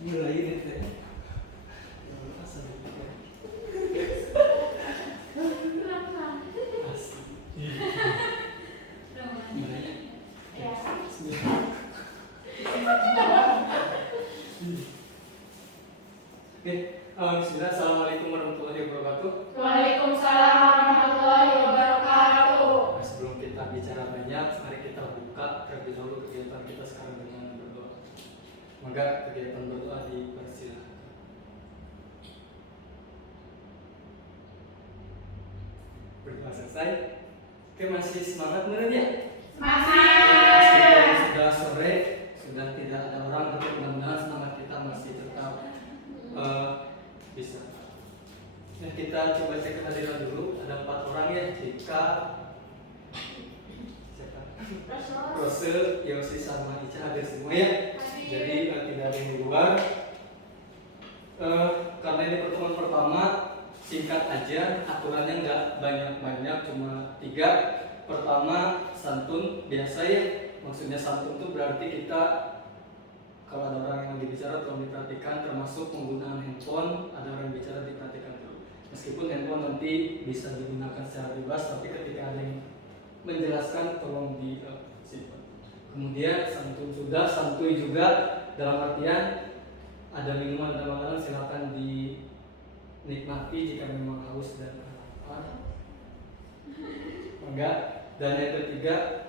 Mulai ini teh. Asal Bismillah. Assalamualaikum warahmatullahi wabarakatuh. Waalaikumsalam warahmatullahi wabarakatuh. Nah, sebelum kita bicara banyak, mari kita buka terlebih dahulu kegiatan kita sekarang dengan berdoa. Maka kegiatan berdoa dipersilakan. Berdoa selesai. Oke, masih semangat beneran ya? Meskipun sudah sore, sudah tidak ada orang, tapi mudah-mudahan semangat kita masih tetap bisa. Nah, kita coba cek kehadiran dulu. Ada 4 orang ya. Jika Rose, Yosi sama Ica hadir semua ya. Jadi tidak ada yang di luar. Karena ini pertemuan pertama, singkat aja. Aturannya nggak banyak-banyak, cuma 3. Pertama, santun biasa ya. Maksudnya santun itu berarti kita kalau ada orang yang lagi bicara tolong diperhatikan, termasuk penggunaan handphone. Ada orang bicara diperhatikan dulu. Meskipun handphone nanti bisa digunakan secara bebas, tapi ketika ada yang menjelaskan tolong disimpan. Kemudian santun sudah, santuy juga dalam artian ada minuman dan makanan silakan dinikmati jika memang haus dan lapar. Enggak. Dan yang ketiga,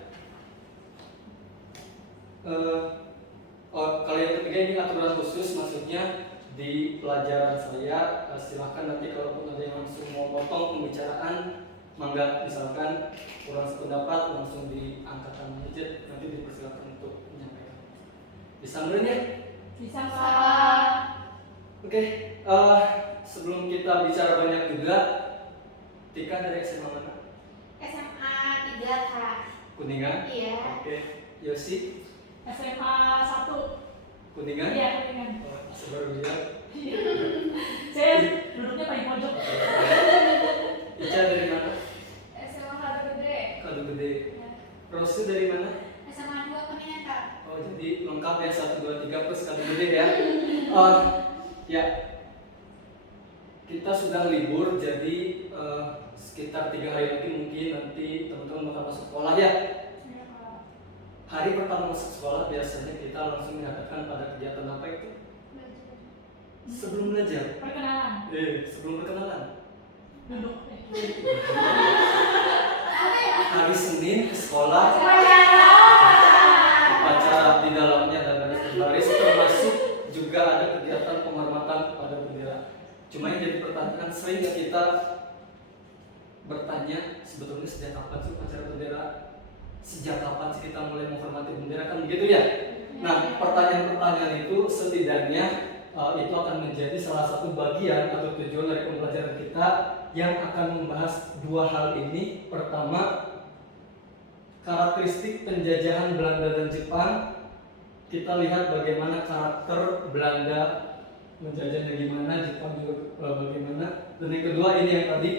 kalau yang ketiga ini aturan khusus, maksudnya di pelajaran saya silakan nanti kalaupun ada yang langsung mau potong pembicaraan, mangga misalkan kurang sependapat langsung diangkat tangan aja, nanti dipersilakan untuk menyampaikan. Bisa benernya? Bisa Pak. Oke, sebelum kita bicara banyak juga, Tika dari SMA mana? SMA 3 Kak. Kuningan? Iya. Oke, Yosi? SMA 1. Kuningan? Iya, Kuningan. Sebaru dia. Saya duduknya paling pojok. Ica dari mana? SMA Kado Gede. Kado Gede. Ya. Rosu dari mana? SMA 2 Kuningan Kak. Oh, jadi lengkap ya, 1, 2, 3 plus Kado Gede ya. Ya, kita sudah libur, jadi sekitar 3 hari lagi mungkin nanti teman-teman bakal masuk sekolah ya. Iya, Pak. Hari pertama masuk sekolah biasanya kita langsung dihadapkan pada kegiatan apa itu? Sebelum belajar. Perkenalan. Sebelum perkenalan. Duduk. Hari Senin ke sekolah. Upacara di dalamnya dan baris termasuk juga ada kegiatan penghormatan kepada bendera. Cuma yang jadi pertanyaan, sering nggak kita bertanya sebetulnya sejak kapan sih upacara bendera? Sejak kapan sih kita mulai menghormati bendera, kan begitu ya? Nah, pertanyaan-pertanyaan itu setidaknya itu akan menjadi salah satu bagian atau tujuan dari pembelajaran kita yang akan membahas 2 hal ini. Pertama, karakteristik penjajahan Belanda dan Jepang. Kita lihat bagaimana karakter Belanda menjajahnya gimana, Jepang juga bagaimana. Dan yang kedua ini yang tadi,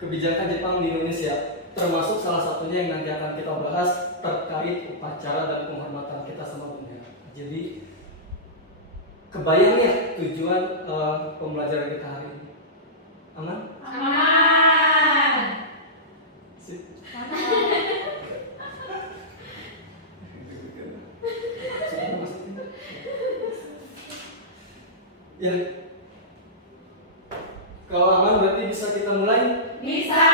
kebijakan Jepang di Indonesia, termasuk salah satunya yang nanti akan kita bahas terkait upacara dan penghormatan kita sama bendera. Jadi kebayang ya tujuan pembelajaran kita hari ini? Aman? Aman. Sip. Ya, kalau aman berarti bisa kita mulai? Bisa.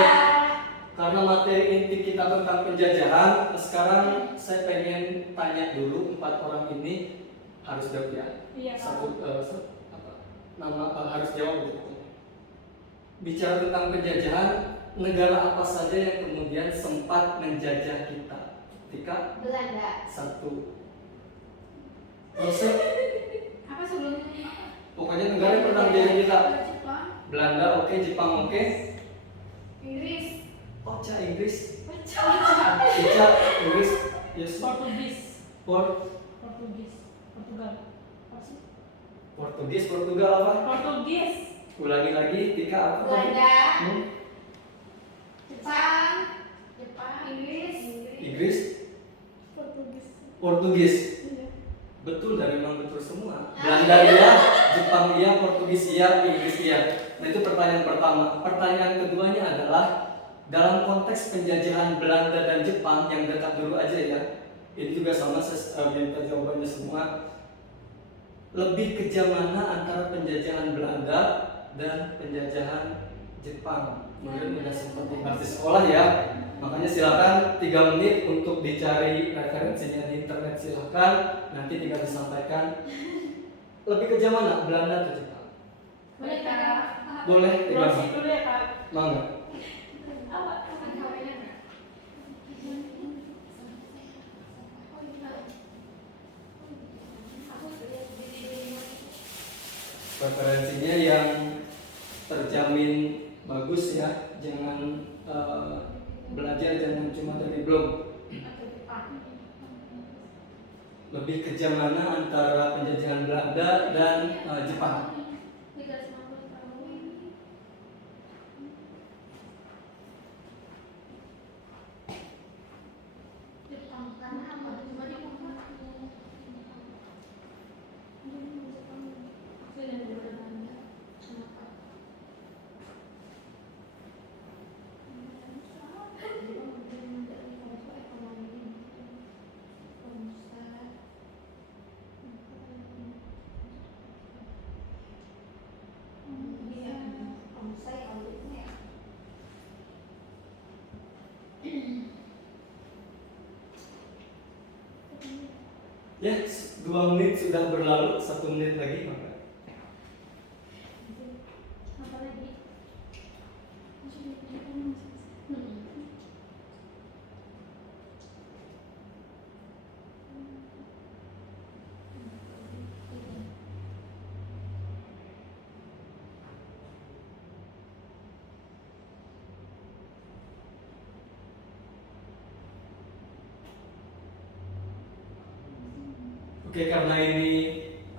Ya, karena materi inti kita tentang penjajahan. Sekarang saya pengen tanya dulu 4 orang ini, harus jawab ya. Iya, Satu harus jawab gitu. Bicara tentang penjajahan, negara apa saja yang kemudian sempat menjajah kita? Tika? Belanda. 1. Rose? Apa sebelumnya? Pokoknya negara yang pernah menjajah kita. Jepang. Belanda oke, Jepang oke. Inggris. Oh, Inggris. Pecah. Ica, Inggris. Yes. Portugis. Portugis, Portugal apa? Portugis. Ulangi lagi, Tika apa? Belanda. Jepang. Inggris. Inggris. Portugis. Portugis. Iya. Betul, dari memang betul semua. Belanda iya, Jepang iya, Portugis iya, Inggris iya. Nah itu pertanyaan pertama. Pertanyaan keduanya adalah dalam konteks penjajahan Belanda dan Jepang yang dekat dulu aja ya. Ini juga sama minta jawabannya semua. Lebih kejam mana antara penjajahan Belanda dan penjajahan Jepang? Mungkin udah sempat di sekolah ya. Makanya silakan 3 menit untuk dicari referensinya di internet, silakan. Nanti tinggal disampaikan. Lebih kejam mana, Belanda atau Jepang? Boleh Kak? Boleh, Browsing tinggal dulu ya Kak. mangga. Apa? Kawannya nggak? Aku di Referensinya yang terjamin bagus ya. Jangan belajar jangan cuma dari blog. Lebih kejam mana antara penjajahan Belanda dan Jepang? Ya, 2 menit sudah berlalu, 1 menit lagi maka. apa lagi? Oke, karena ini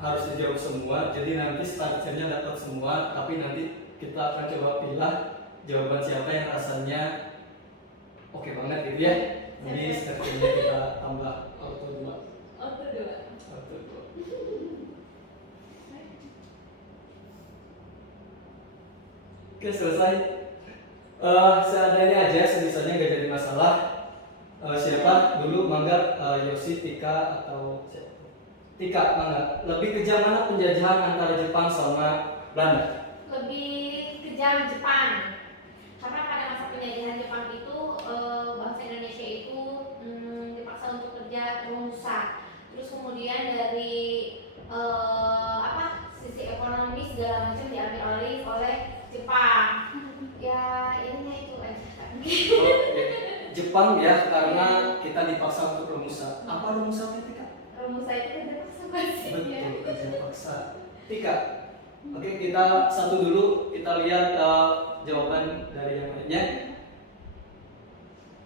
harus dijawab semua, jadi nanti starternya dapat semua, tapi nanti kita akan coba pilih jawaban siapa yang rasanya oke banget gitu ya. Jadi starternya kita tambah auto 2. Auto 2. Auto 2. Oke, selesai. Seadanya aja, sebisanya nggak jadi masalah. Siapa dulu mangga, Yosi, Tika atau siapa? Tika, mangga. Lebih kejam mana penjajahan antara Jepang sama Belanda? Lebih kejam Jepang, karena pada masa penjajahan Jepang itu bangsa Indonesia itu dipaksa untuk kerja pengusaha. Terus kemudian dari sisi ekonomi segala macam diambil oleh Jepang. Ya ini itu aja. Oke. Jepang ya, karena kita dipaksa untuk rumusa. Apa rumusnya Tika? Rumus saya itu kerja paksa pasti ya. Betul, kerja paksa. Tika. Oke, kita satu dulu, kita lihat jawaban dari yang lainnya.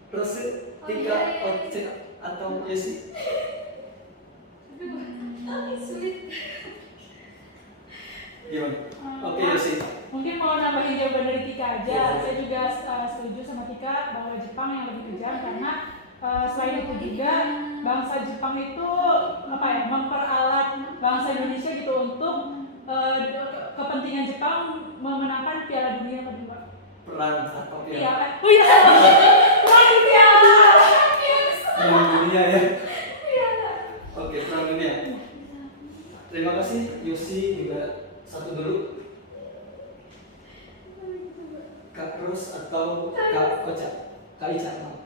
Terus Tika, Cek atau Yesi? Aduh, sulit. Gimana? Oke, Yesi. Mungkin mau nambahin jawaban dari Tika aja. Iya. Saya juga setuju sama Tika bahwa Jepang yang lebih kejam karena selain itu juga bangsa Jepang itu memperalat bangsa Indonesia gitu untuk kepentingan Jepang memenangkan Piala Dunia kedua. Perang atau Iya ya? kan? Oh iya. Perang dunia. Perang dunia ya? Oke, perang dunia. Terima kasih, Yosi juga satu dulu. Kak Ros atau Kak Ocha? Kak Ica?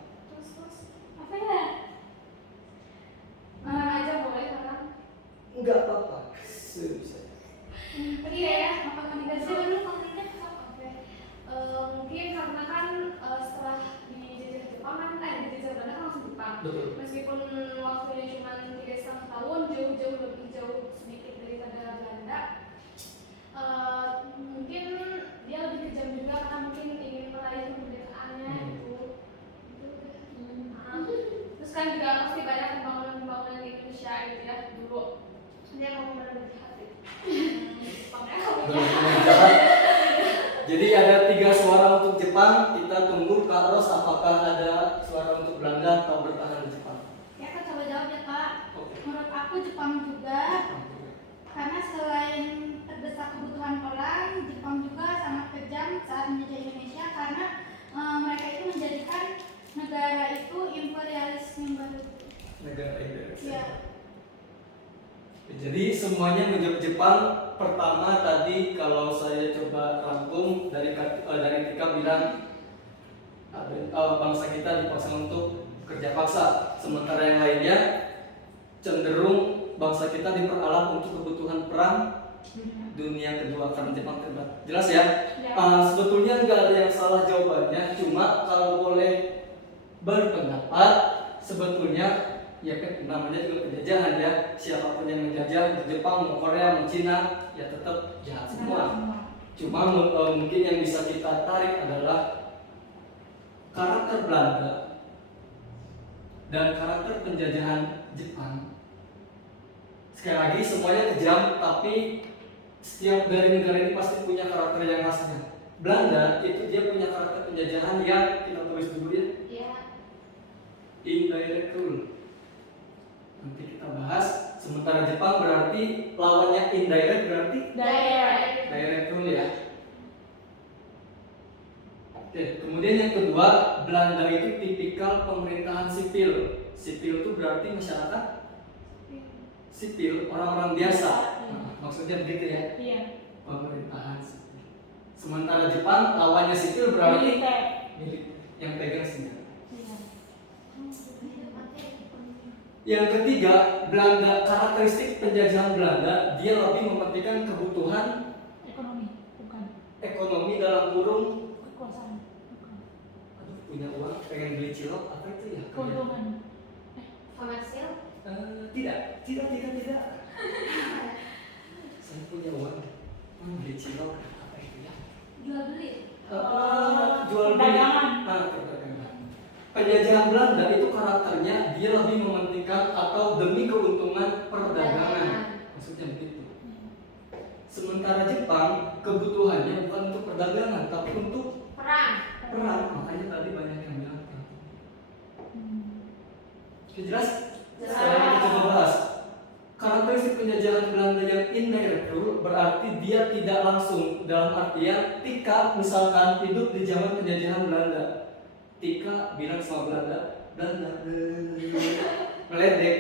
Apa ya? Marah aja boleh orang. Enggak apa-apa. Sebisa. Iya ya, apa kandidasi dulu kontennya oke. Mungkin karena kan setelah dijajah Jepang kan dijajah Belanda kan langsung Jepang. Betul. Meskipun waktunya cuma 3,5 tahun, jauh lebih jauh sedikit daripada Belanda. Mungkin dia lebih kejam juga karena mungkin ingin meraih kemerdekaannya gitu. Terus kan juga pasti banyak pembangunan di Indonesia gitu ya dulu. Dia mau benar-benar hati. Jadi ada 3 suara untuk Jepang. Kita tunggu Kak Ros apakah ada suara untuk Belanda atau bertahan di Jepang. Ya kan coba jawab ya Kak. Oke. Menurut aku Jepang juga Jadi semuanya menjawab Jepang. Pertama tadi kalau saya coba rangkum dari Tika bilang bangsa kita dipaksa untuk kerja paksa, sementara yang lainnya cenderung bangsa kita diperalat untuk kebutuhan perang dunia kedua karena Jepang terlibat. Jelas ya? Ya. Sebetulnya nggak ada yang salah jawabannya, cuma kalau boleh berpendapat sebetulnya ya kan namanya juga penjajahan ya, siapapun yang menjajah mau Jepang mau Korea mau Cina ya tetap jahat semua. Cuma mungkin yang bisa kita tarik adalah karakter Belanda dan karakter penjajahan Jepang. Sekali lagi semuanya kejam, tapi setiap dari negara ini pasti punya karakter yang khasnya. Belanda itu dia punya karakter penjajahan yang kita tulis dulu ya, indirect rule. Nanti kita bahas. Sementara Jepang berarti lawannya indirect berarti direct rule ya. Oke, kemudian yang kedua, Belanda itu tipikal pemerintahan sipil. Sipil itu berarti masyarakat sipil, orang-orang biasa. Maksudnya begitu ya? Iya. Pemerintahan sipil. Sementara Jepang lawannya sipil berarti Militer. milik yang pegang senjata. Iya. Yang ketiga, Belanda, karakteristik penjajahan Belanda, dia lebih mementingkan kebutuhan ekonomi dalam kurung Kekuasaan. Bukan. aduh, punya uang, pengen beli cilok, apa itu ya? Keuntungan. Komersil. Tidak. Saya punya uang, beli cilok, apa itu ya? Jual beli. Jual beli. Perdagangan. Perdagangan. Penjajahan Belanda itu karakternya dia lebih mementingkan atau demi keuntungan perdagangan. Maksudnya begitu. Sementara Jepang kebutuhannya bukan untuk perdagangan tapi untuk Perang. Makanya tadi banyak yang bilang perang. Oke, jelas? Jelas. Sekarang kita coba bahas. Karakteristik penjajahan Belanda yang indirect rule berarti dia tidak langsung, dalam artian Tika misalkan hidup di zaman penjajahan Belanda. Tika bilang sama Belanda meledek,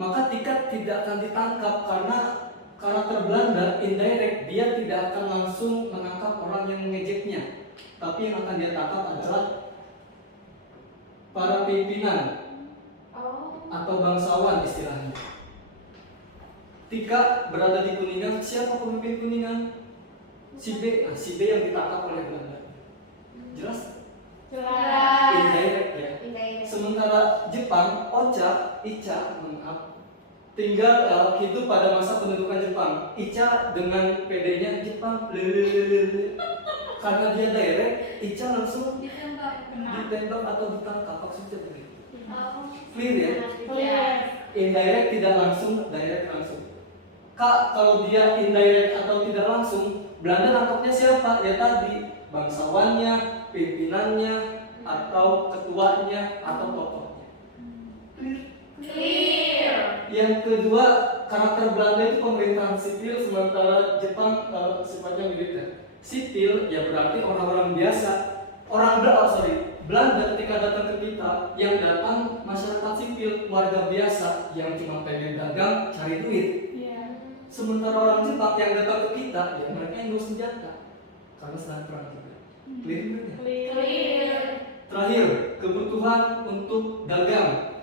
maka Tika tidak akan ditangkap karena karakter Belanda indirect, dia tidak akan langsung menangkap orang yang mengejeknya, tapi yang akan dia tangkap adalah para pimpinan atau bangsawan istilahnya. Tika berada di Kuningan, siapa pemimpin Kuningan? Si B yang ditangkap oleh Belanda. Jelas? Jelas. Indirect ya. Sementara Jepang, Ica, tinggal hidup pada masa pendudukan Jepang. Ica dengan PD-nya Jepang, karena dia direct, Ica langsung ditembak atau ditangkap. Maksudnya begitu. Clear ya? Clear. Indirect tidak langsung, direct langsung. Kak, kalau dia indirect atau tidak langsung, Belanda nangkapnya siapa? Ya tadi, bangsawannya, pimpinannya, atau ketuanya, atau tokohnya. Clear. Yang kedua, karakter Belanda itu pemerintahan sipil, sementara Jepang sifatnya militer. Sipil ya berarti orang-orang biasa. Belanda ketika datang ke kita, yang datang masyarakat sipil, warga biasa yang cuma pengen dagang, cari duit. Sementara orang Jepang yang datang ke kita, ya mereka yang bawa senjata karena sedang perang juga. Clear ya? Clear. Terakhir, kebutuhan untuk dagang.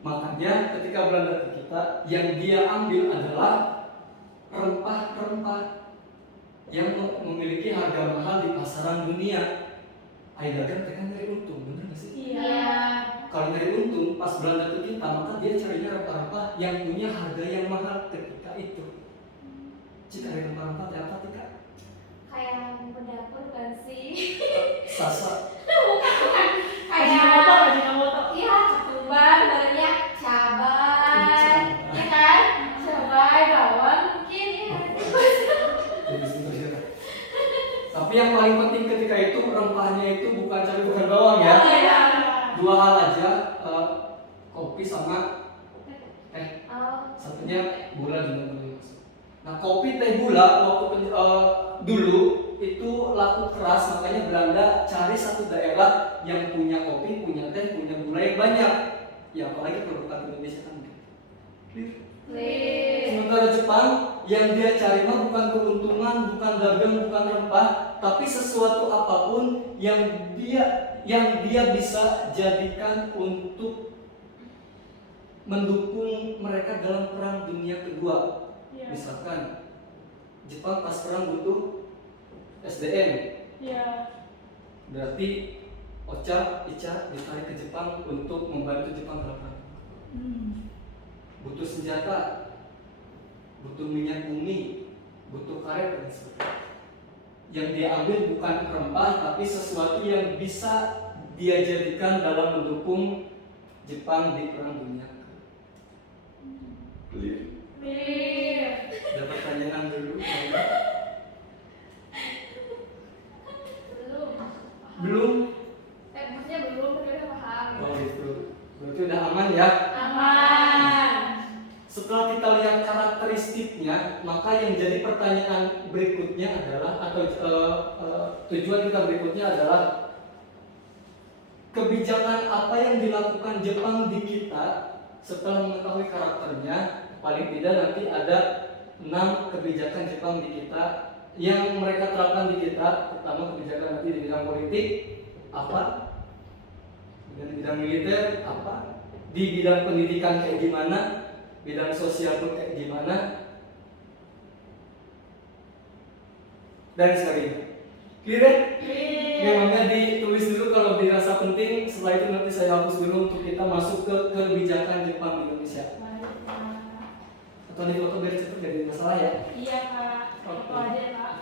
Makanya ketika Belanda ke kita, yang dia ambil adalah rempah-rempah yang memiliki harga mahal di pasaran dunia. Ayo dagang mereka nyari untung, bener gak sih? Iya. Kalau nyari untung, pas Belanda ke kita, maka dia carinya rempah-rempah yang punya harga yang mahal ketika itu. Jika ada rempah-rempah, apa Tika? Kayak pendapur kan sih? Sasa. Bukan. Ajinomoto. Iya, ketumbar, barunya cabai. Iya kan? Cabai, bawang mungkin ya. Tapi yang paling penting ketika itu rempahnya itu bukan cabai bukan bawang ya. Dua hal aja, kopi sama teh. Satunya gula juga boleh masuk. Nah kopi teh gula waktu dulu itu laku keras, makanya Belanda cari satu daerah yang punya kopi, punya teh, punya gula yang banyak. Ya apalagi produk Indonesia kan. Sementara Jepang yang dia cari mah bukan keuntungan, bukan dagang, bukan rempah, tapi sesuatu apapun yang dia bisa jadikan untuk mendukung mereka dalam perang dunia kedua. Iya. Misalkan Jepang pas perang butuh SDM, Iya. berarti Ica ditarik ke Jepang untuk membantu Jepang dalam perang. Butuh senjata, butuh minyak bumi, butuh karet dan sebagainya. Yang dia ambil bukan rempah, tapi sesuatu yang bisa dia jadikan dalam mendukung Jepang di perang dunia. Ada pertanyaan dulu? Belum? Maksudnya belum, tapi udah paham. Oh itu, berarti udah aman ya? Aman. Setelah kita lihat karakteristiknya, maka yang jadi pertanyaan berikutnya adalah tujuan kita berikutnya adalah kebijakan apa yang dilakukan Jepang di kita setelah mengetahui karakternya. Paling tidak nanti ada 6 kebijakan Jepang di kita yang mereka terapkan di kita. Pertama, kebijakan nanti di bidang politik apa, di bidang militer apa, di bidang pendidikan kayak gimana, bidang sosial pun kayak gimana, dan sebagainya. Clear ya? Memangnya ditulis dulu kalau dirasa penting. Setelah itu nanti saya hapus dulu untuk kita masuk ke kebijakan Jepang di Indonesia. Atau di foto biar cepet jadi masalah ya? Iya Kak, foto aja Kak.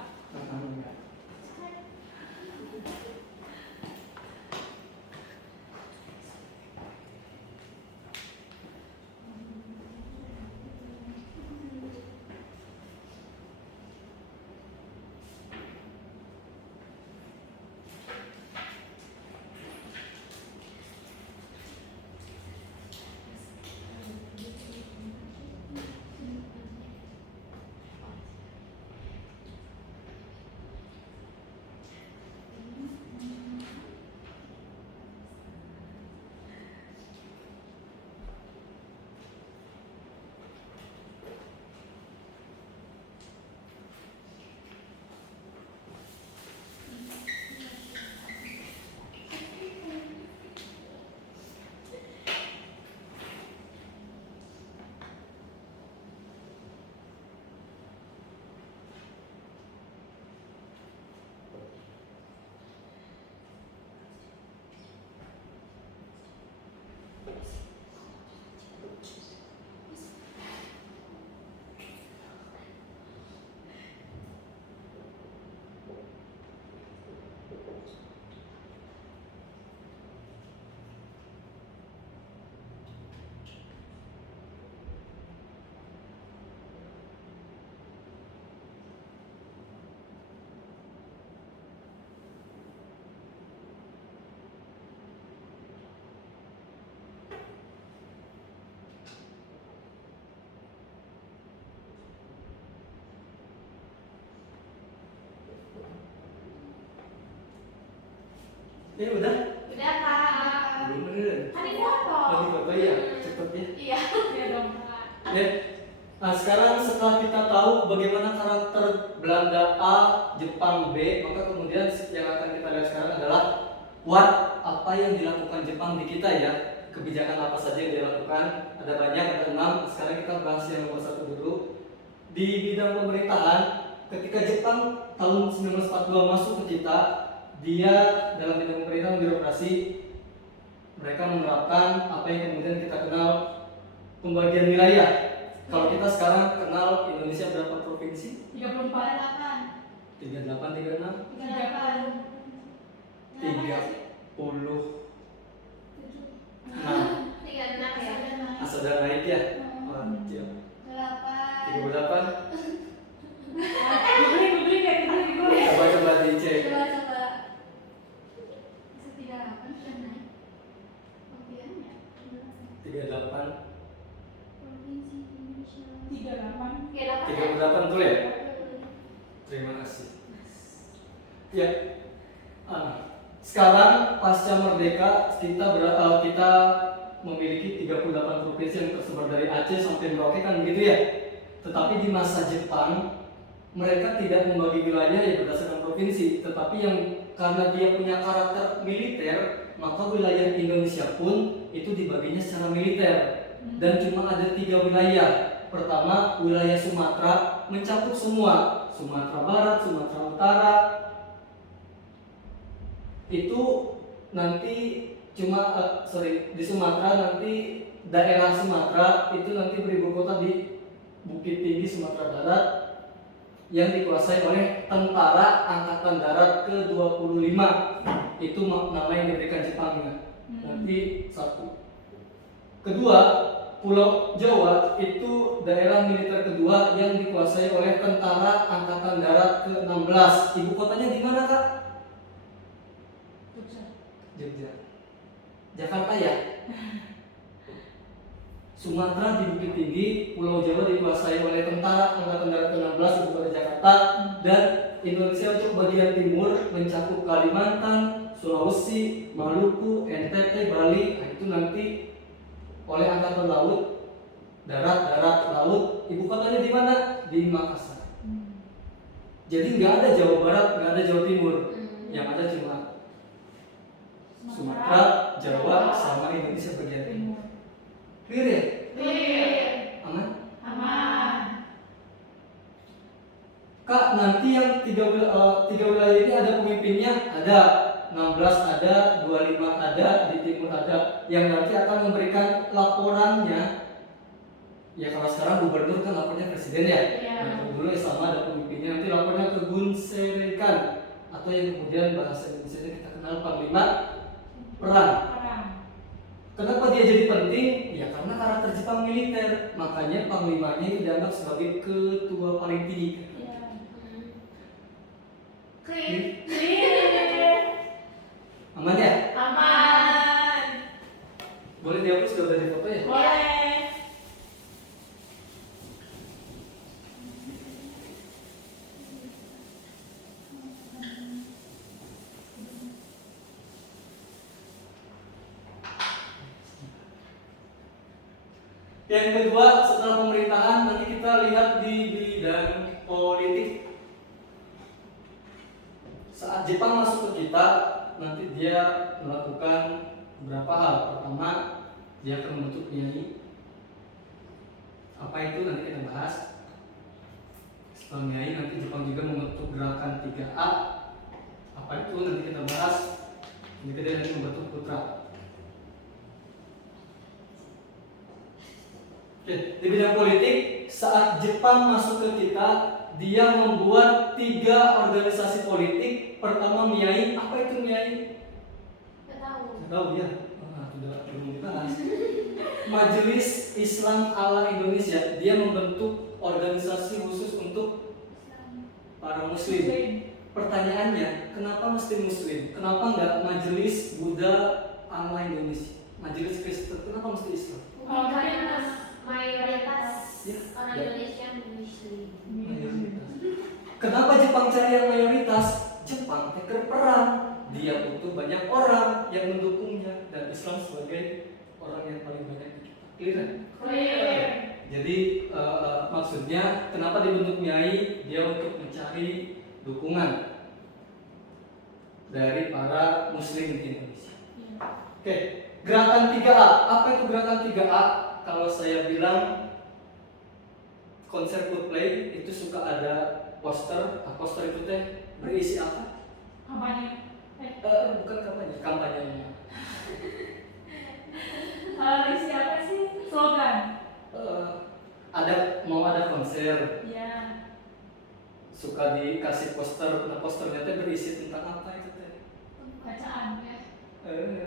Ini udah? Udah Kak. Belum bener. Kan di foto. Oh di foto ya? Cepet ya? Iya. Iya dong Kak. Ya. Nah sekarang setelah kita tahu bagaimana karakter Belanda A, Jepang B, maka kemudian yang akan kita lihat sekarang adalah what, apa yang dilakukan Jepang di kita ya. Kebijakan apa saja yang dilakukan, ada banyak, ada 6. Sekarang kita bahas yang nomor 1 dulu. Di bidang pemerintahan, ketika Jepang tahun 1942 masuk ke kita, dia dalam bidang pemerintahan birokrasi, mereka menerapkan apa yang kemudian kita kenal pembagian wilayah. Kalau kita sekarang kenal Indonesia berapa provinsi? 34. 38, 36, 38. 30. 36 ya. Sudah naik ya? Oh, iya. 38. Beli kayak gitu. Coba dicek. Coba. 38. 38. Betul ya? Terima kasih. Ya. Sekarang pasca merdeka kita memiliki 38 provinsi yang tersebar dari Aceh sampai Merauke kan begitu ya. Tetapi di masa Jepang mereka tidak membagi wilayah ya berdasarkan provinsi, tetapi yang karena dia punya karakter militer, maka wilayah Indonesia pun itu dibaginya secara militer. Dan cuma ada 3 wilayah. Pertama, wilayah Sumatera mencakup semua, Sumatera Barat, Sumatera Utara. Itu nanti cuma di Sumatera nanti daerah Sumatera itu nanti beribu kota di Bukit Tinggi Sumatera Barat yang dikuasai oleh Tentara Angkatan Darat ke-25. Itu nama yang diberikan Jepangnya. Nanti satu. Kedua, Pulau Jawa itu daerah militer kedua yang dikuasai oleh Tentara Angkatan Darat ke-16. Ibu kotanya di mana, Kak? Jogja. Jakarta ya? Sumatera di Bukit Tinggi, Pulau Jawa dikuasai oleh Tentara Angkatan Darat ke-16 ibu kota Jakarta, dan Indonesia untuk bagian timur mencakup Kalimantan, Sulawesi, Maluku, NTT, Bali. Nah, itu nanti oleh Angkatan Laut, Darat, Laut. Ibu kotanya di mana? Di Makassar. Jadi nggak ada Jawa Barat, nggak ada Jawa Timur, yang ada cuma Sumatera, Jawa, sama Indonesia bagian timur. Clear ya? Clear. Aman? Aman. Kak, nanti yang tiga wilayah ini ada pemimpinnya? Ada. 16 ada, 25 ada, di timur ada. Yang nanti akan memberikan laporannya. Ya kalau sekarang gubernur kan lapornya presiden ya. Nah, dulu selama ada pemimpinnya nanti lapornya ke Gunserekan, atau yang kemudian bahasa Indonesia kita kenal Panglima Perang. Kenapa dia jadi penting? Ya karena karakter Jepang militer, makanya panglimanya itu dianggap sebagai ketua paling tinggi. Clear. Aman ya? Aman. Boleh dihapus kalau udah difoto ya? Boleh. Yang kedua, setelah pemerintahan nanti kita lihat di bidang politik. Saat Jepang masuk ke kita, nanti dia melakukan beberapa hal. Pertama, dia akan membentuk NIAI. Apa itu nanti kita bahas. Setelah NIAI nanti Jepang juga membentuk gerakan 3A. Apa itu nanti kita bahas. Nanti dia nanti membentuk Putra. Oke, di bidang politik, saat Jepang masuk ke kita, dia membuat 3 organisasi politik. Pertama MIAI. Apa itu MIAI? Nggak tahu. Nggak tahu ya. Belum dibahas. Majelis Islam ala Indonesia. Dia membentuk organisasi khusus untuk para Muslim. Pertanyaannya, kenapa mesti Muslim? Kenapa nggak Majelis Buddha ala Indonesia? Majelis Kristen, kenapa mesti Islam? Karena mayoritas Ya, orang ya. Indonesia Muslim. Mayoritas. Kenapa Jepang cari yang mayoritas? Jepang teker perang, dia butuh banyak orang yang mendukungnya, dan Islam sebagai orang yang paling banyak di kita. Clear? Clear. Jadi maksudnya kenapa dibentuk MIAI? Dia untuk mencari dukungan dari para Muslim di Indonesia. Oke, gerakan 3A. Apa itu gerakan 3A? Kalau saya bilang konser Coldplay itu suka ada poster. Poster itu teh berisi apa? Kampanye. Bukan kampanye, kampanyenya. Isi apa sih? Slogan. Mau ada konser, Ya. suka dikasih poster. Nah, posternya teh berisi tentang apa itu teh? Bacaan.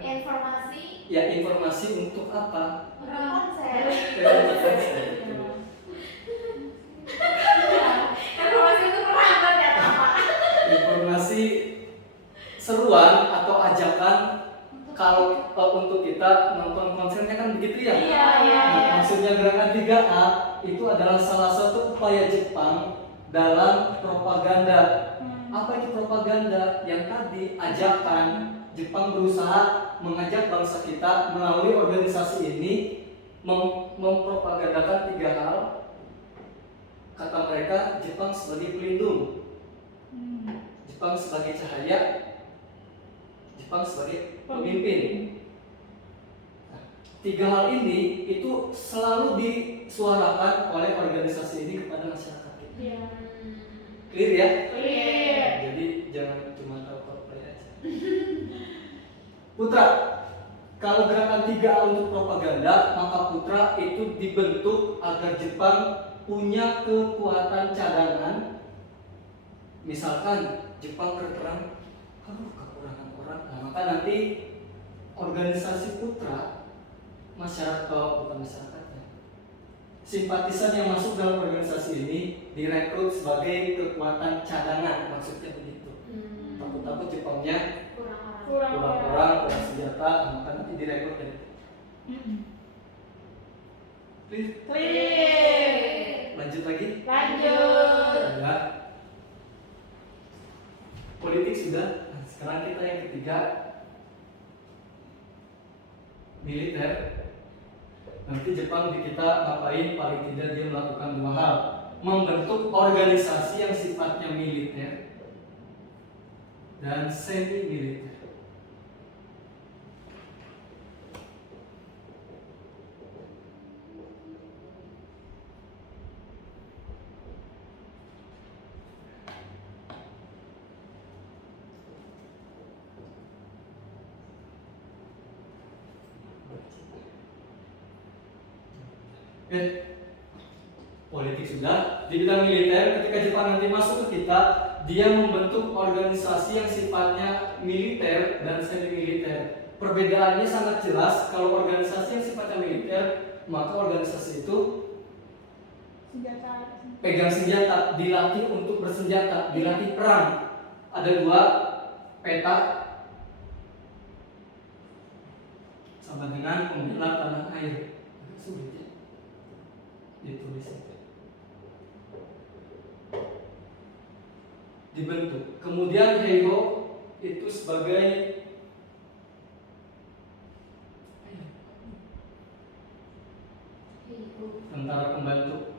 Informasi. Ya, informasi untuk apa? Untuk konser. Informasi itu perang ya Pak. Informasi seruan atau ajakan kalau untuk kita nonton konsernya kan begitu ya. Iya. Nah, maksudnya gerakan 3A itu adalah salah satu upaya Jepang dalam propaganda. Apa itu propaganda? Yang tadi ajakan Jepang berusaha mengajak bangsa kita melalui organisasi ini mempropagandakan 3 hal. Kata mereka, Jepang sebagai pelindung, Jepang sebagai cahaya, Jepang sebagai pemimpin. Nah, 3 hal ini itu selalu disuarakan oleh organisasi ini kepada masyarakat kita. Iya. Clear ya? Clear. Jadi jangan cuma tahu aja. Putra, kalau gerakan 3A untuk propaganda, maka Putra itu dibentuk agar Jepang punya kekuatan cadangan. Misalkan Jepang berperang, kekurangan orang, nah, maka nanti organisasi Putra, masyarakat, bukan masyarakatnya, simpatisan yang masuk dalam organisasi ini direkrut sebagai kekuatan cadangan, maksudnya begitu. Takut-takut Jepangnya kurang orang, kurang senjata, maka nanti direkrut dari itu. Clear. Lanjut lagi. Lanjut. Ya. Politik sudah. Nah, sekarang kita yang ketiga, militer. Nanti Jepang di kita ngapain? Paling tidak dia melakukan 2 hal: membentuk organisasi yang sifatnya militer dan semi militer. Politik sudah. Di bidang militer, ketika Jepang nanti masuk ke kita, dia membentuk organisasi yang sifatnya militer dan semi militer. Perbedaannya sangat jelas. Kalau organisasi yang sifatnya militer, maka organisasi itu Senjata. pegang senjata, dilatih untuk bersenjata, dilatih perang. Ada 2 peta sama dengan pembela tanah air. Sulit ya ditulis itu. Dibentuk. Kemudian Heiho itu sebagai tentara pembantu.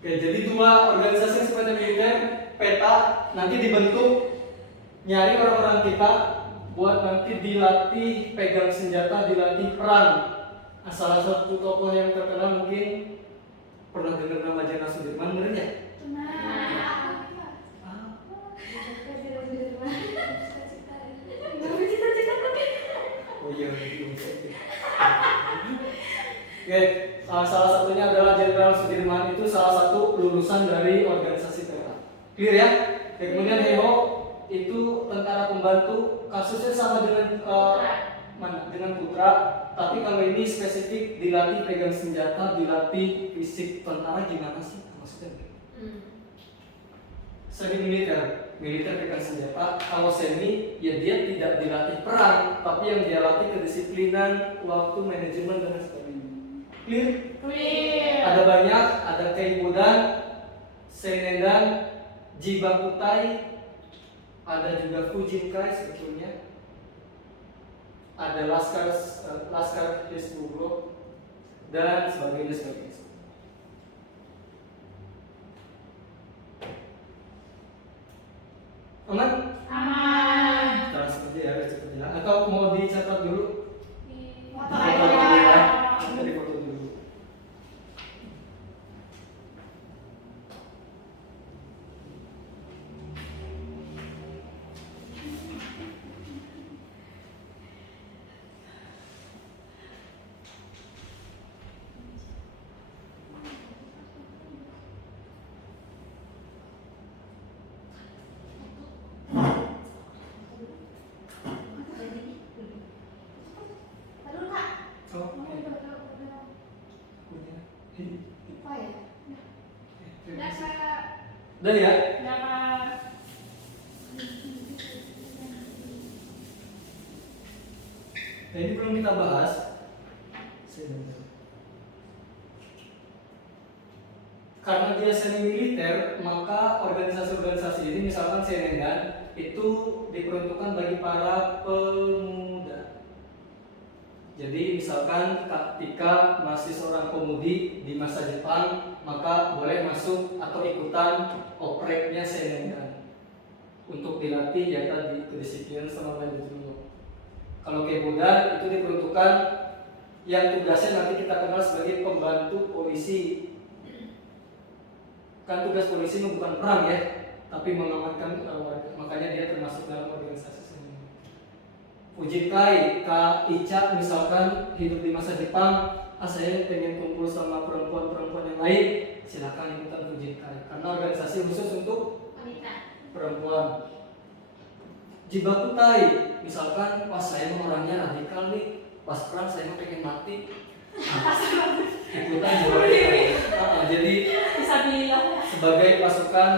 Oke, jadi 2 organisasi yang sifatnya militer, peta nanti dibentuk, nyari orang-orang kita buat nanti dilatih pegang senjata, dilatih perang. Nah, salah satu tokoh yang terkenal mungkin pernah dengar nama Jenderal Sudirman, bener ya? Oh iya, oke, salah satunya adalah Jenderal Sudirman, itu salah satu lulusan dari organisasi peta. Clear ya? Oke, kemudian Heiho itu tentara pembantu, kasusnya sama dengan dengan Putra, tapi kalau ini spesifik dilatih pegang senjata, dilatih fisik. Tentara gimana sih maksudnya? Semi militer, militer pegang senjata. Kalau semi, ya dia tidak dilatih perang, tapi yang dia latih kedisiplinan, waktu, manajemen dan sebagainya. Clear? Clear. Ada banyak, ada Keibudan, Senendan, Jibakutai, ada juga Fujinkai sebetulnya, ada Laskar Hizbullah dan sebagainya. Aman? Aman. Langsung aja ya, cepet ya. Atau mau dicatat dulu? Foto Foto dulu aja. ya. Kita di foto dulu. Udah ya? Jangan. Nah, ini belum kita bahas. karena dia semi militer, maka organisasi-organisasi ini misalkan Senendan itu diperuntukkan bagi para pemuda. Jadi misalkan ketika masih seorang pemudi di masa Jepang, maka boleh masuk atau ikutan opreknya Senendan untuk dilatih ya tadi kedisiplinan sama lanjut dulu. Kalau kemudian itu diperuntukkan yang tugasnya nanti kita kenal sebagai pembantu polisi. Kan tugas polisi bukan perang ya, tapi mengamankan warga. Makanya dia termasuk dalam organisasi seni. Fujikai, Kak Ica misalkan hidup di masa Jepang, saya pengen kumpul sama perempuan-perempuan yang lain, silakan ikutan Fujikai. Karena organisasi khusus untuk wanita. perempuan. Jibakutai, misalkan pas saya orangnya radikal nih, pas perang saya pengen mati. Ikutan Jibakutai. Jadi Fisabilillah. sebagai pasukan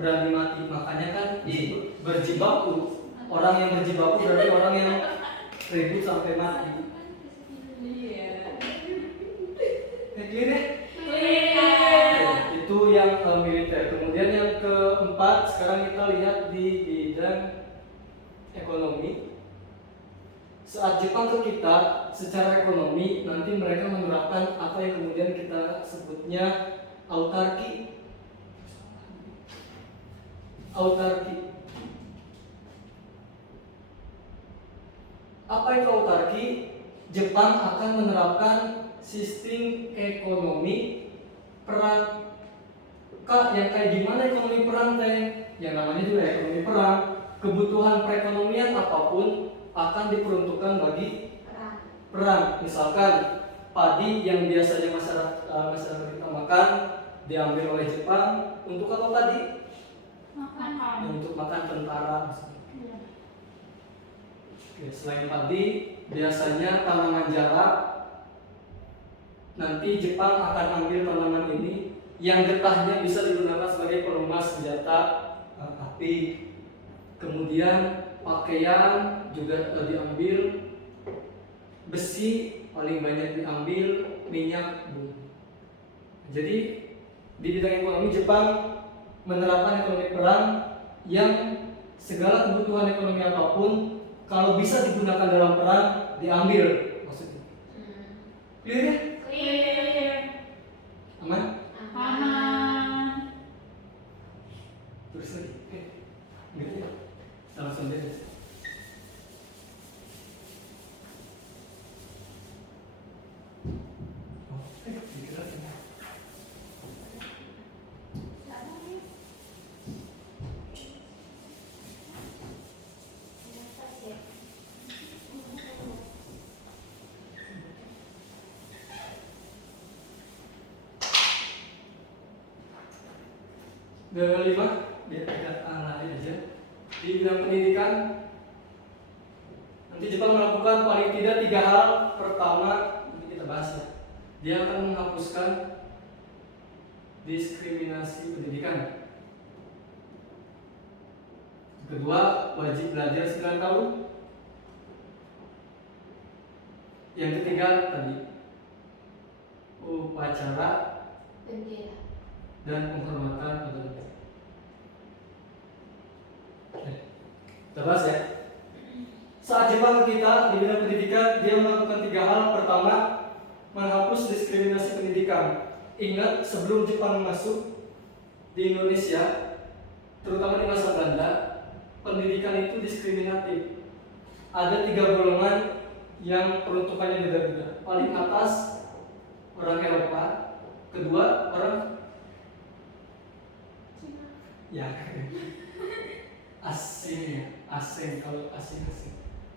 berani mati, makanya kan berjibaku. Orang yang berjibaku berarti orang yang ribut sampai mati. Iya. Clear deh? Clear. Itu yang militer. Kemudian yang keempat, sekarang kita lihat di bidang ekonomi. Saat Jepang ke kita secara ekonomi, nanti mereka menerapkan apa yang kemudian kita sebutnya autarki. Autarki. Apa itu autarki? Jepang akan menerapkan sistem ekonomi perang. Kak, yang kayak gimana ekonomi perang teh? Yang namanya juga ekonomi perang. Kebutuhan perekonomian apapun akan diperuntukkan bagi perang. Misalkan padi yang biasanya masyarakat kita makan diambil oleh Jepang untuk apa padi? Makan. Untuk makan tentara. Iya. Oke, selain padi, biasanya tanaman jarak. Nanti Jepang akan ambil tanaman ini yang getahnya bisa digunakan sebagai pelumas senjata api. Kemudian pakaian juga diambil, besi paling banyak diambil, minyak bumi. Jadi di bidang ekonomi Jepang menerapkan ekonomi perang yang segala kebutuhan ekonomi apapun kalau bisa digunakan dalam perang diambil maksudnya. Clear ya? Clear. Aman? Aman. Terus lagi. Gitu ya. Langsung deh. Dikira sini. Kelima, biar tidak lain aja. Di bidang pendidikan, nanti Jepang melakukan paling tidak 3 hal. Pertama, nanti kita bahas ya. Dia akan menghapuskan diskriminasi pendidikan. Kedua, wajib belajar 9 tahun. Yang ketiga tadi, upacara Bendera. dan penghormatan pada negara. Kita bahas ya. Saat Jepang ke kita di bidang pendidikan, dia melakukan 3 hal. Pertama, menghapus diskriminasi pendidikan. Ingat, sebelum Jepang masuk di Indonesia, terutama di masa Belanda, pendidikan itu diskriminatif. Ada 3 golongan yang peruntukannya beda-beda. Paling atas orang Eropa, kedua orang ya asing kalau asing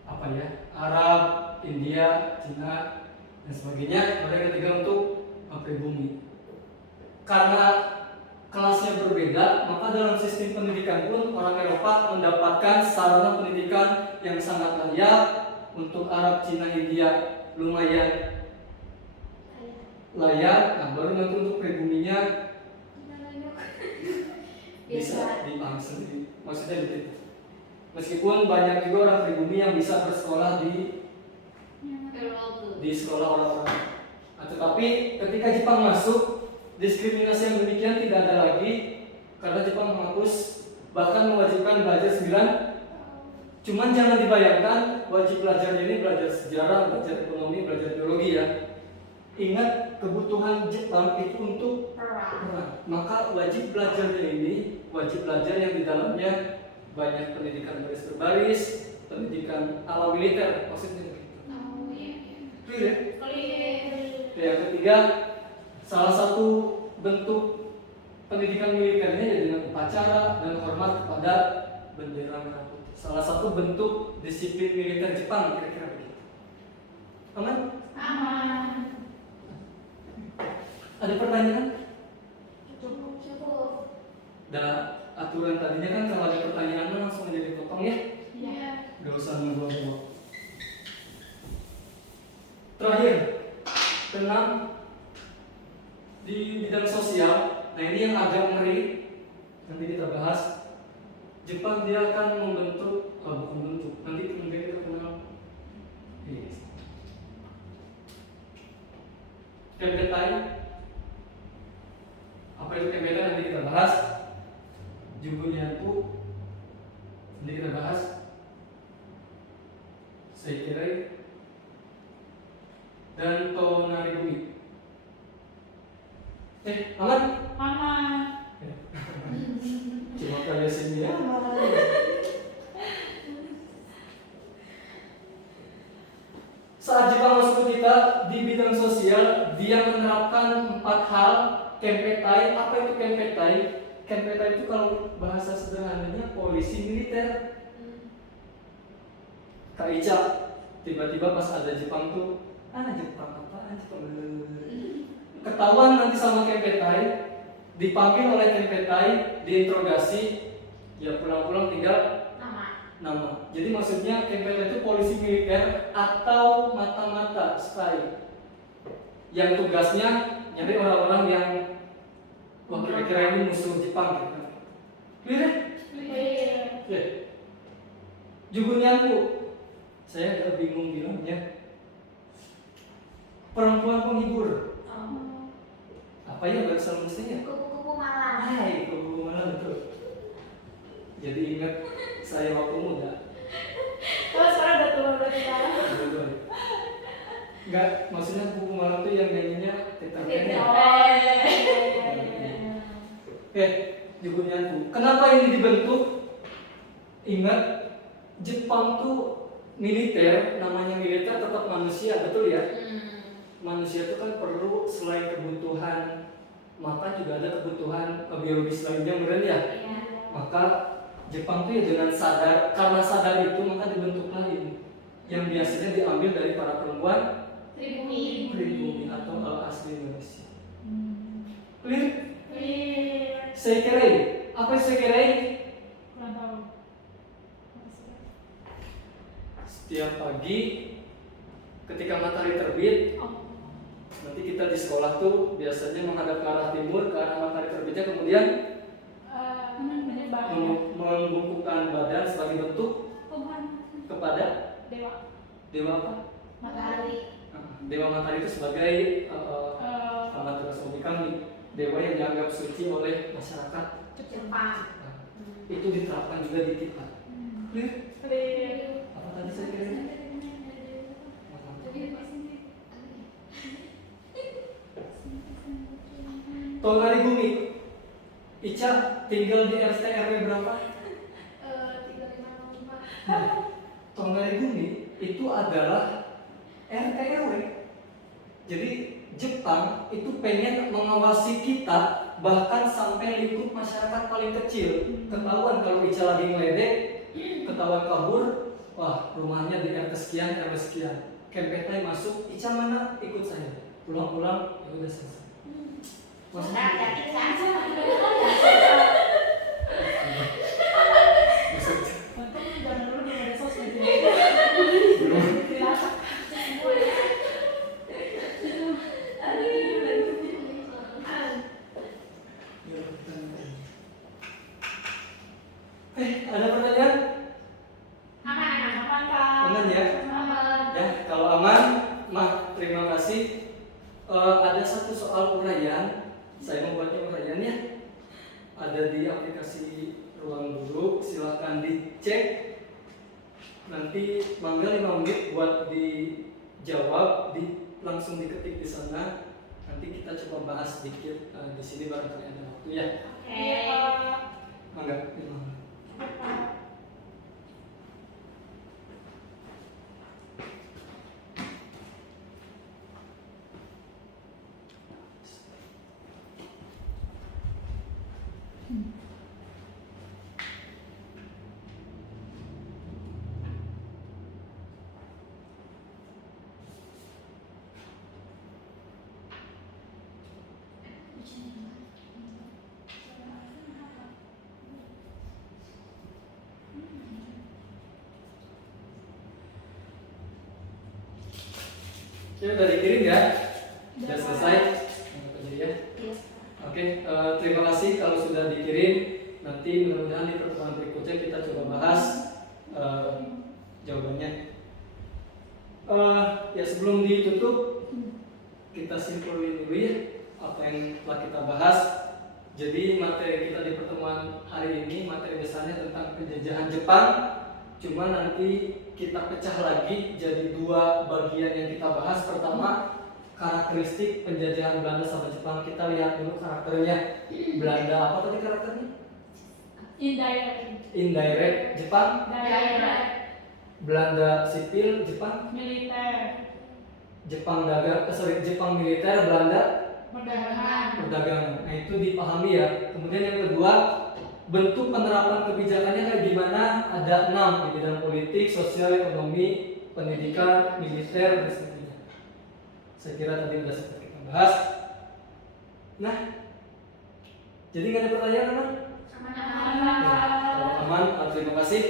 apa ya, Arab, India, Cina dan sebagainya. Kemudian ketiga untuk pribumi. Karena kelasnya berbeda, maka dalam sistem pendidikan pun orang Eropa mendapatkan sarana pendidikan yang sangat layak. Untuk Arab, Cina, India lumayan layak. Nah, baru nanti untuk pribuminya bisa dipahami sendiri. Maksudnya begitu. Meskipun banyak juga orang pribumi yang bisa bersekolah di sekolah orang-orang. Nah, tetapi ketika Jepang masuk diskriminasi yang demikian tidak ada lagi karena Jepang menghapus bahkan mewajibkan belajar 9. Cuman jangan dibayangkan wajib belajarnya ini belajar sejarah, belajar ekonomi, belajar biologi ya. Ingat kebutuhan Jepang itu untuk perang. Maka wajib belajarnya ini wajib belajar yang di dalamnya banyak pendidikan baris berbaris, pendidikan ala militer maksudnya gitu. Clear ya? Yang ketiga, salah satu bentuk pendidikan militernya ya dengan upacara dan hormat kepada bendera merah putih. Salah satu bentuk disiplin militer Jepang kira-kira begitu. Aman? Aman. Ada pertanyaan? Cukup. Dah aturan tadinya kan kalau ada pertanyaan langsung aja dipotong ya. Iya. Gak usah nunggu waktu. Terakhir, keenam di bidang sosial. Nah ini yang agak ngeri. Nanti kita bahas. Jepang dia akan membentuk, bukan membentuk. Nanti kemudian kita kenal. Kempetai. Apa itu kempetai nanti kita bahas. Jugunyanku nanti kita bahas. Seikirei dan Tonarigumi. Aman? Aman. Cuma kalian sini ya. Saat Jepang masuk ke kita di bidang sosial, dia menerapkan 4 hal kempetai. Apa itu kempetai? Kempetai itu kalau bahasa sederhananya polisi militer. Kak Ica, tiba-tiba pas ada Jepang tuh, Jepang apaan Jepang? Ketahuan nanti sama kempetai, dipanggil oleh kempetai, diinterogasi, ya pulang-pulang tinggal nama. Jadi maksudnya kempetai itu polisi militer atau mata-mata spy yang tugasnya nyari orang-orang yang kira-kira ini musuh Jepang gitu. Clear? Clear. Jugunyanku, saya agak bingung bilangnya. Perempuan penghibur. Apa ya bahasa Indonesia? Kupu-kupu malam. Hai, kupu malam betul. Jadi ingat saya waktu muda. Oh, sekarang udah tua berarti ya. Betul. Enggak, maksudnya kupu malam tuh yang nyanyinya Teta Nene. Jugunyanku. Kenapa ini dibentuk? Ingat, Jepang tuh militer, namanya militer tetap manusia, betul ya? Manusia itu kan perlu selain kebutuhan maka juga ada kebutuhan biologis lainnya meren ya. Maka Jepang tuh ya dengan sadar, karena sadar itu maka dibentuklah ini yang biasanya diambil dari para perempuan pribumi atau asli Indonesia. Clear? Seikirei. Apa seikirei? Kurang tahu. Setiap pagi ketika matahari terbit, nanti kita di sekolah tuh biasanya menghadap ke arah timur, ke arah matahari terbitnya, kemudian membungkukkan badan sebagai bentuk kepada dewa apa? Matahari. Dewa matahari itu sebagai amaterasu kami, dewa yang dianggap suci oleh masyarakat Jepang. Itu diterapkan juga di kita. Clear? Apa tadi saya kira? Tonarigumi. Ica tinggal di RT RW berapa? 355. Tonarigumi itu adalah RT RW. Jadi Jepang itu pengen mengawasi kita bahkan sampai lingkup masyarakat paling kecil. Ketahuan kalau Ica lagi ngeledek, ketahuan kabur, wah rumahnya di RT sekian, RW sekian. Kempetai masuk, Ica mana? Ikut saya. Pulang-pulang, ya udah selesai. Maksudnya Untung zaman dulu belum ada sosmed. Ada pertanyaan? Aman. Aman ya? Ya, kalau aman, terima kasih. Ada satu soal uraian Saya membuatnya pertanyaannya ada di aplikasi Ruang Guru, silakan dicek. Nanti mangga 5 menit buat dijawab, langsung diketik di sana. Nanti kita coba bahas sedikit di sini barangkali ada waktu ya. Iya, Pak. Mangga 5 menit. Oke, udah dikirim ya? Sudah selesai? Jadi ya. Iya. Oke, terima kasih kalau sudah dikirim. Nanti mudah-mudahan di pertemuan berikutnya kita coba bahas jawabannya. Ya sebelum ditutup, kita simpulin dulu ya apa yang telah kita bahas. Jadi materi kita di pertemuan hari ini, materi besarnya tentang penjajahan Jepang. Cuma nanti kita pecah lagi jadi 2 bagian yang kita bahas. Pertama, karakteristik penjajahan Belanda sama Jepang. Kita lihat dulu karakternya. Belanda apa tadi karakternya? Indirect. Jepang? Daerah. Belanda sipil, Jepang? Militer. Jepang militer, Belanda Perdagangan. Nah itu dipahami ya. Kemudian yang kedua, bentuk penerapan kebijakannya kayak gimana? Ada 6 di bidang politik, sosial, ekonomi, pendidikan, militer, dan sebagainya. Saya kira tadi sudah sempat kita bahas. Nah, jadi nggak ada pertanyaan kan? Aman-aman. Kalau aman, terima kasih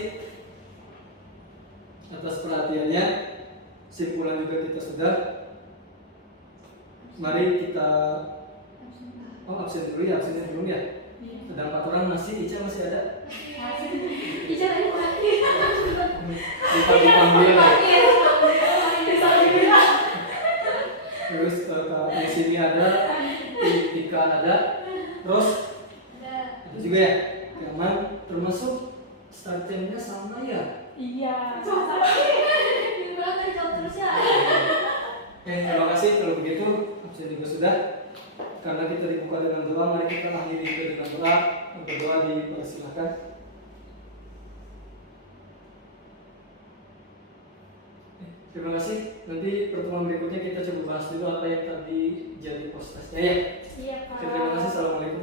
atas perhatiannya. Simpulan juga kita sudah. Mari kita absen dulu ya, Ada 4 orang masih, Ica masih ada. Bicara yang mati. Dipanggil. Terus di sini ada, Tika ada, terus ada juga ya. Aman, termasuk start time-nya sama ya. Iya. Terima kasih kalau begitu. Absen juga sudah. Karena kita dibuka dengan doa, mari kita akhiri juga dengan doa. Untuk doa dipersilakan. Terima kasih. Nanti pertemuan berikutnya kita coba bahas dulu apa yang tadi jadi postasnya ya. Iya, Pak. Terima kasih. Assalamualaikum.